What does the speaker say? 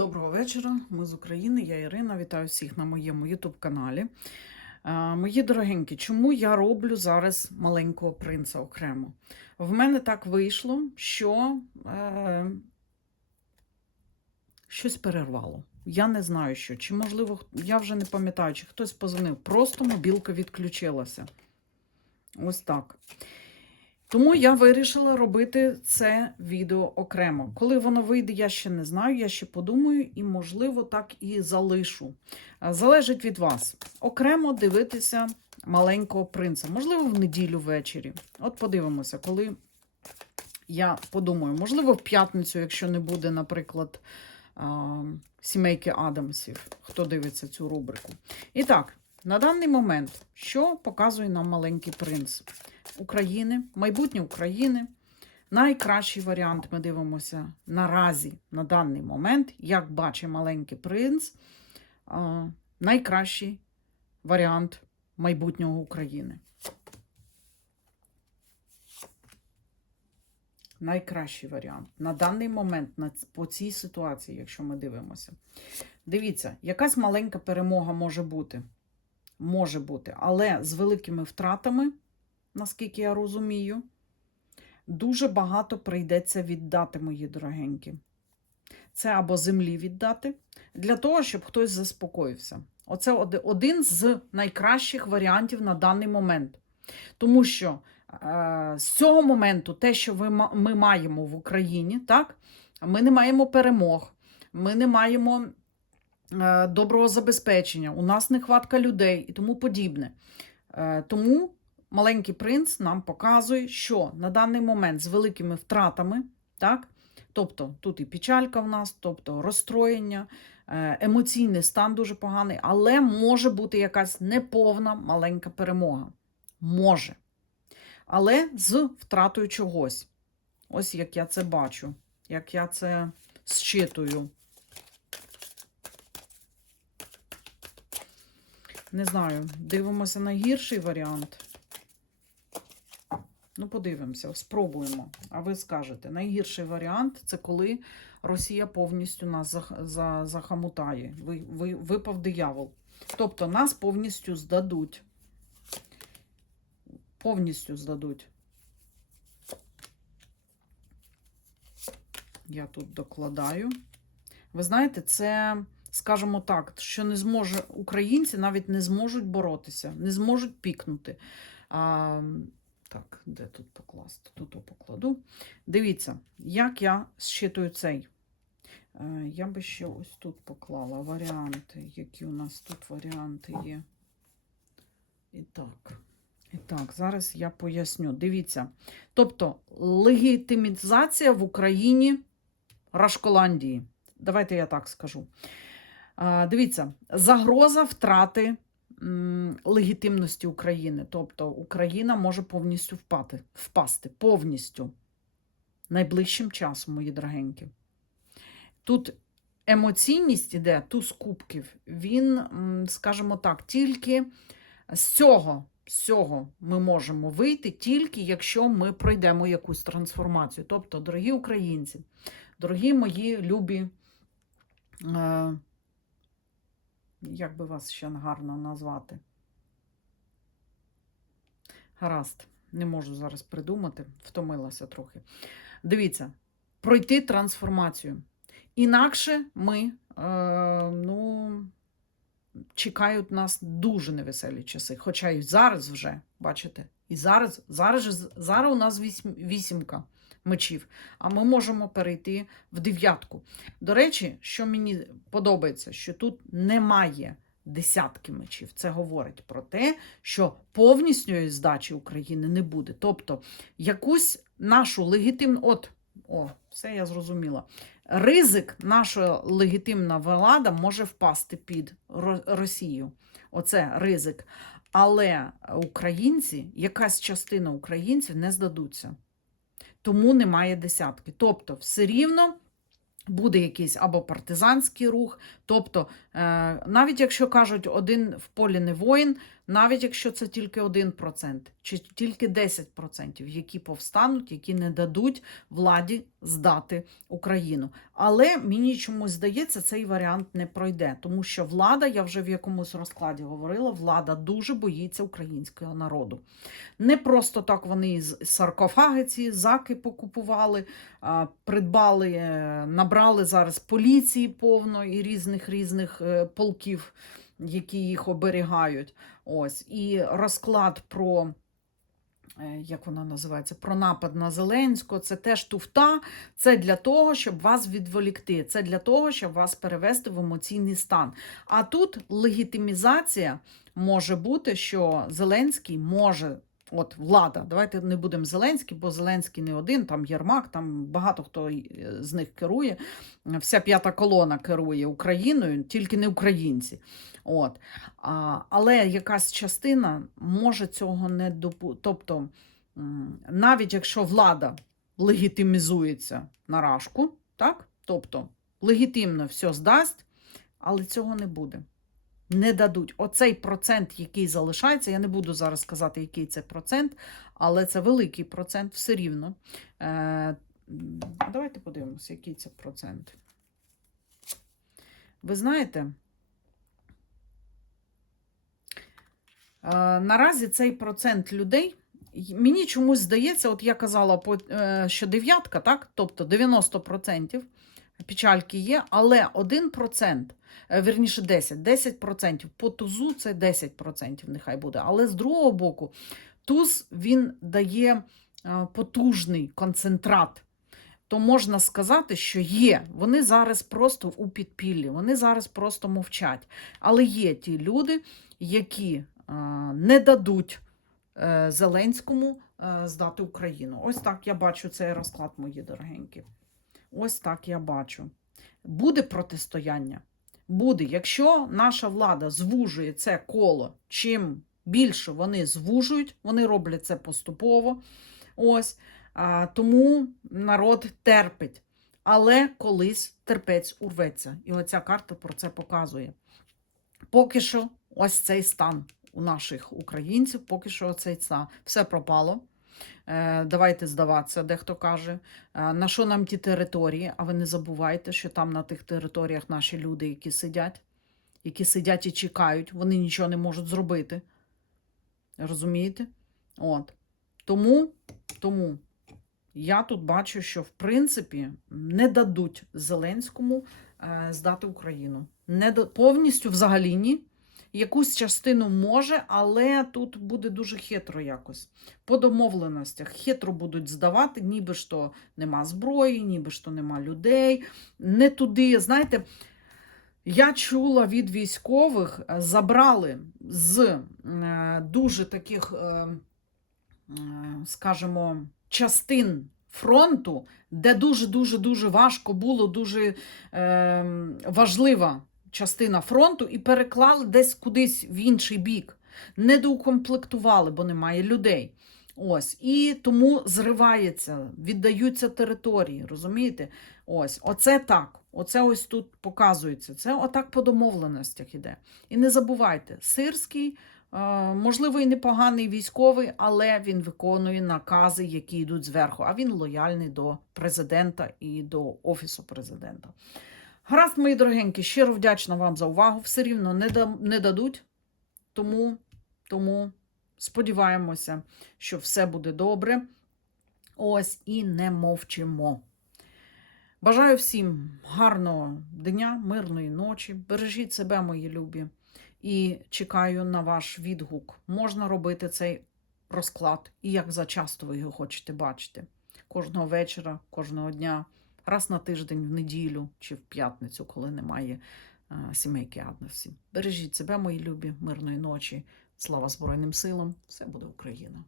Доброго вечора, ми з України, я Ірина. Вітаю всіх на моєму YouTube-каналі. Мої дорогенькі, чому я роблю зараз маленького принца окремо? В мене так вийшло, що е, щось перервало. Я не знаю що. Чи, можливо, я вже не пам'ятаю, чи хтось позвонив. Просто мобілка відключилася. Ось так. Тому я вирішила робити це відео окремо. Коли воно вийде, я ще не знаю, я ще подумаю і, можливо, так і залишу. Залежить від вас. Окремо дивитися маленького принца. Можливо, в неділю ввечері. От подивимося, коли я подумаю, можливо, в п'ятницю, якщо не буде, наприклад, сімейки Адамсів, хто дивиться цю рубрику. І так, на даний момент, що показує нам маленький принц? України, майбутнє України. Найкращий варіант ми дивимося наразі, на даний момент, як бачить маленький принц, найкращий варіант майбутнього України. Найкращий варіант на даний момент, на, по цій ситуації, якщо ми дивимося. Дивіться, якась маленька перемога може бути. Може бути, але з великими втратами наскільки я розумію, дуже багато прийдеться віддати, мої дорогенькі. Це або землі віддати, для того, щоб хтось заспокоївся. Оце один з найкращих варіантів на даний момент. Тому що е, з цього моменту те, що ви, ми маємо в Україні, так, ми не маємо перемог, ми не маємо е, доброго забезпечення, у нас нехватка людей і тому подібне. Е, тому маленький принц нам показує, що на даний момент з великими втратами, так? тобто тут і печалька в нас, тобто розстроєння, е, емоційний стан дуже поганий, але може бути якась неповна маленька перемога. Може. Але з втратою чогось. Ось як я це бачу, як я це зчитую. Не знаю, дивимося на гірший варіант. Ну, подивимося, спробуємо. А ви скажете, найгірший варіант це коли Росія повністю нас зах- за- захамутає. Ви, ви, випав диявол. Тобто нас повністю здадуть. Повністю здадуть. Я тут докладаю. Ви знаєте, це, скажімо так, що не зможе українці навіть не зможуть боротися, не зможуть пікнути. А, так, де тут покласти? Тут покладу. Дивіться, як я зчитую цей. Е, Я би ще ось тут поклала варіанти, які у нас тут варіанти є. І так. І так, зараз я поясню. Дивіться. Тобто, легітимізація в Україні Рашколандії. Давайте я так скажу. Дивіться, загроза втрати легітимності України. Тобто Україна може повністю впати, впасти повністю найближчим часом, мої дорогенькі. Тут емоційність іде, туз кубків, він, скажімо так, тільки з цього, з цього ми можемо вийти, тільки якщо ми пройдемо якусь трансформацію. Тобто, дорогі українці, дорогі мої любі. Е, як би вас ще гарно назвати? Гаразд, не можу зараз придумати, втомилася трохи. Дивіться, пройти трансформацію. Інакше ми, е, ну, чекають нас дуже невеселі часи. Хоча і зараз вже, бачите, і зараз, зараз, зараз у нас вісім, вісімка мечів, а ми можемо перейти в дев'ятку. До речі, що мені подобається, що тут немає десятки мечів. Це говорить про те, що повністю здачі України не буде. Тобто якусь нашу легітимну. От, о, все я зрозуміла. Ризик наша легітимна влада може впасти під Росію. Оце ризик. Але українці, якась частина українців не здадуться. Тому немає десятки. Тобто, все рівно буде якийсь або партизанський рух. Тобто, е, навіть якщо кажуть, один в полі не воїн, навіть якщо це тільки 1% чи тільки 10%, які повстануть, які не дадуть владі здати Україну. Але мені чомусь здається, цей варіант не пройде, тому що влада, я вже в якомусь розкладі говорила, влада дуже боїться українського народу. Не просто так вони з саркофаги ці заки покупували, придбали, е, набрали зараз поліції повно і різних різних е, полків, які їх оберігають. Ось і розклад про. е, Як вона називається? Про напад на Зеленського, це теж туфта. Це для того, щоб вас відволікти. Це для того, щоб вас перевести в емоційний стан. А тут легітимізація може бути, що Зеленський може. От влада, давайте не будемо Зеленський, бо Зеленський не один, там Єрмак, там багато хто з них керує. Вся п'ята колона керує Україною, тільки не українці. От. А, але якась частина може цього не допу... Тобто, навіть якщо влада легітимізується на рашку, так? тобто легітимно все здасть, але цього не буде. Не дадуть. Оцей процент, який залишається, я не буду зараз сказати, який це процент, але це великий процент все рівно. Е, давайте подивимося, який це процент. Ви знаєте, Е, Наразі цей процент людей, мені чомусь здається, от я казала, е, що дев'ятка, так? тобто 90% печальки є, але 1%, е, вірніше 10, 10% по тузу це 10% нехай буде. Але з другого боку, туз він дає е, потужний концентрат. То можна сказати, що є. Вони зараз просто у підпіллі, вони зараз просто мовчать. Але є ті люди, які е, не дадуть е, Зеленському здати Україну. Ось так я бачу цей розклад, мої дорогенькі. Ось так я бачу. Буде протистояння. Буде. Якщо наша влада звужує це коло, чим більше вони звужують, вони роблять це поступово. Ось. А, тому народ терпить. Але колись терпець урветься. І оця карта про це показує. Поки що ось цей стан у наших українців, поки що цей стан. Все пропало. Е, давайте здаватися, дехто каже. Е, на що нам ті території? А ви не забувайте, що там на тих територіях наші люди, які сидять, які сидять і чекають, вони нічого не можуть зробити. Розумієте? От. Тому, тому я тут бачу, що в принципі не дадуть Зеленському е, здати Україну. Не до... Повністю взагалі ні. Якусь частину може, але тут буде дуже хитро якось. По домовленостях хитро будуть здавати, ніби то нема зброї, ніби то нема людей. Не туди. Знаєте, я чула від військових, е, забрали з е, дуже таких, е, скажімо, частин фронту, де дуже-дуже дуже важко було, дуже е, важлива частина фронту, і переклали десь кудись в інший бік. Не доукомплектували, бо немає людей. Ось, і тому зривається, віддаються території, розумієте? Ось, оце так. Оце ось тут показується. Це отак по домовленостях іде. І не забувайте, сирський, е, можливо, і непоганий військовий, але він виконує накази, які йдуть зверху. А він лояльний до президента і до офісу президента. Гаразд, мої дорогенькі, щиро вдячна вам за увагу. Все рівно не, да, не дадуть. Тому, тому сподіваємося, що все буде добре. Ось і не мовчимо. Бажаю всім гарного дня, мирної ночі. Бережіть себе, мої любі, і чекаю на ваш відгук. Можна робити цей розклад, і як зачасто ви його хочете бачити. Кожного вечора, кожного дня, раз на тиждень, в неділю чи в п'ятницю, коли немає е, сімейки Аднесі. Бережіть себе, мої любі, мирної ночі. Слава Збройним силам! Все буде Україна!